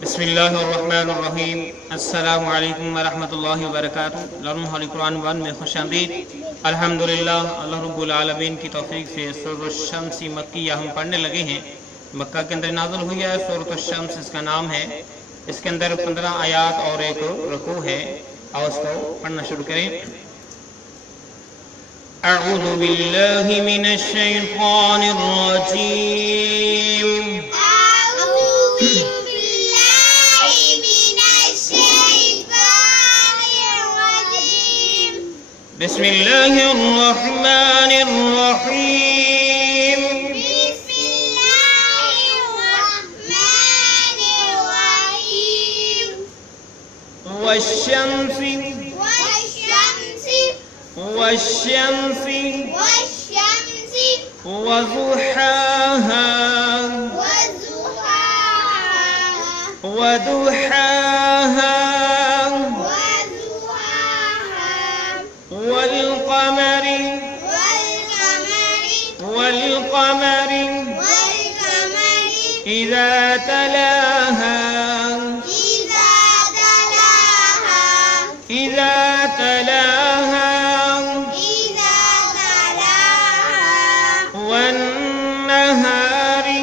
बिस्मिल्लाहिर्रहमानिर्रहीम। अस्सलामु अलैकुम वरहमतुल्लाहि वबरकातुहू। लर्न कुरान वन में खुशामदीद। अल्हम्दुलिल्लाह, अल्लाह रब्बुल आलमीन की तौफीक से सूरह शम्स मक्किया हम पढ़ने लगे हैं। मक्का के अंदर नाज़िल हुई है सूरह शम्स, इसका नाम है। इसके अंदर 15 आयात और एक रुकू है। और उसको पढ़ना शुरू करें। अऊज़ु बिल्लाहि मिनश शैतानिर रजीम। बिस्मिल्लाहिर रहमानिर रहीम। वश्शम्सी वश्शम्सी वज़ुहाहा वदुहाहा वल्क़मरि इज़ा तलाहा वन्नहारि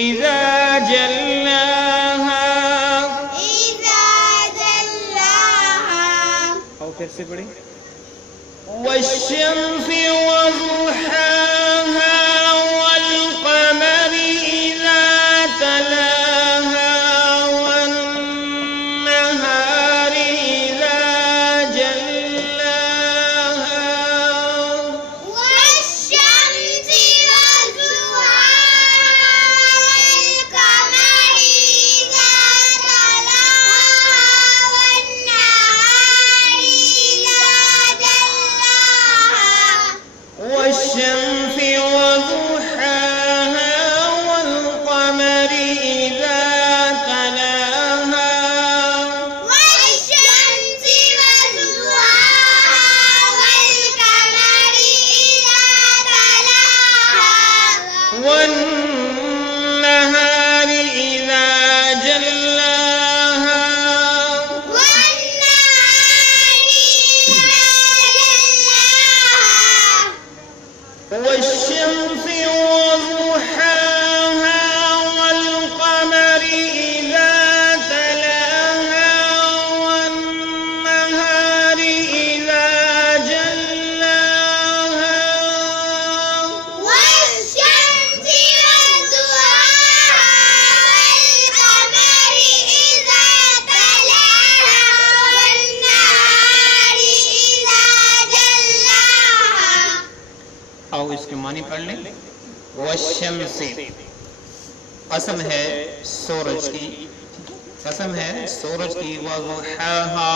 इज़ा जल्लाहा और फिर से पढ़ी। वश्शम्सि वज़ुहाहा वल्क़मरि इज़ा तलाहा वन्नहारि इज़ा जल्लाहा। वश्शम्सि वज़ुहाहा वल्क़मरि इज़ा तलाहा वन्नहारि इज़ा जल्लाहा। वश्शम्सि वज़ुहाहा वल्क़मरि इज़ा तलाहा वश्शम्सि वज़ुहाहा वल्क़मरि इज़ा तलाहा वन्नहारि इज़ा जल्लाहा वन्नहारि इज़ा जल्लाहा। वश्शम्सि वज़ुहाहा वल्क़मरि इज़ा तलाहा वन्नहारि इज़ा जल्लाहा वश्शम्सि वज़ुहाहा वल्क़मरि इज़ा तलाहा वन्नहारि इज़ा जल्लाहा। आओ इसके मानी पढ़ लें। वश्शम्सि, कसम है सूरज की, कसम है सूरज की। वज़ुहाहा,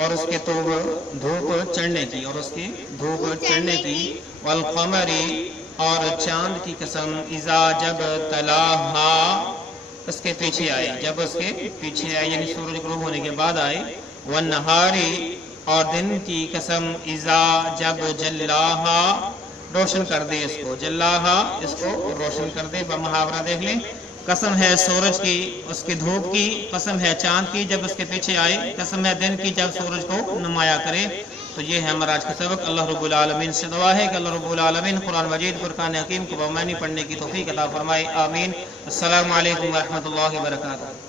और उसके धूप चढ़ने की, और उसकी धूप चढ़ने की। वल्क़मरि, और चांद की कसम। इज़ा, जब। तलाहा, उसके पीछे आए, जब उसके पीछे आए यानी सूरज गुरूब होने के बाद आए। वन्नहारि, और दिन की कसम। इज़ा, जब। जल्लाहा, रोशन कर दे इसको। जल्लाहा, इसको रोशन कर दे। मुहावरा देख लें। कसम है सूरज की, उसकी धूप की। कसम है चांद की, जब उसके पीछे आए। कसम है दिन की, जब सूरज को नुमाया करे। तो ये है हमारा आज का सबक। अल्लाह रब्बुल आलमीन से दुआ है कि अल्लाह रब्बुल आलमीन कुरान मजीद फुरकान हकीम को बमानी पढ़ने की तौफीक अता फरमाए। आमीन। अस्सलामु अलैकुम वरहमतुल्लाहि वबरकातुहू।